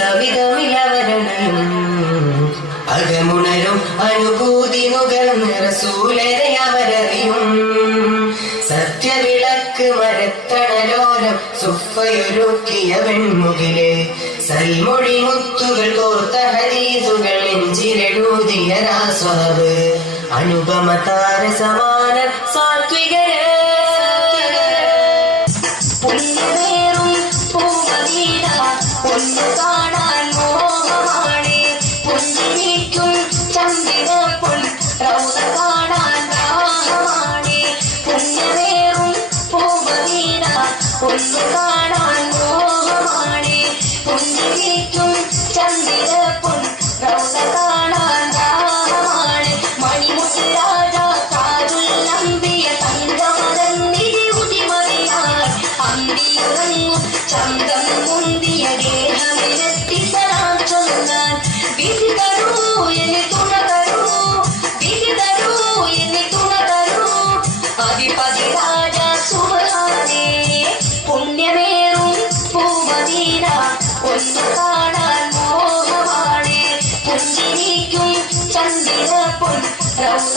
സവിധമില്ലവരണയും അകമുണരും അനുഭൂതി നുകർന്ന് റസൂലരെ അവരറിയും. സത്യവിളക്ക് മരത്തണലോരം സുഫയൊരുക്കിയ വെൺമുകിലെ സൽമൊഴി മുത്തുകൾ കോർത്ത ഹദീസുകൾ നെഞ്ചിലെഴുതിയ രാസ്വാബ് അനുപമ താര സമാന സാത്വികര പുണ്യമേറും പൂമദീന പൊന്നു കാണാൻ മോഹമാണ്. പുഞ്ചിരിക്കും ചന്ദിരപ്പൊൻ റൗദ കാണാൻ ദാഹമാണ്. പുണ്യമേറും പൂമദീന പൊന്നു കാണാൻ മോഹമാണ്. പുഞ്ചിരിക്കും ചന്ദിരപ്പൊൻ റൗദ കാണാൻ ദാഹമാണ്. മണിമുത്ത് രാജാ താജുൽ അംബിയ തങ്കമരന്നിധി ഉദിമറിയാൻ അന്തിയുറങ്ങും ചന്തം മുന്തിയ ദേഹമിലെത്തി സലാം ചൊല്ലാൻ. വിധി തരൂ എന്നെ തുണ തരൂ, വിധി തരൂ എന്നെ തുണ തരൂ അധിപതി രാജാ സുബ്ഹാനേ. പുണ്യമേറും പൂമദീന ഒന്നു കാണാൻ മോഹമാണ്. പുഞ്ചിരിക്കും ചന്ദിരപ്പൊൻ റൗദ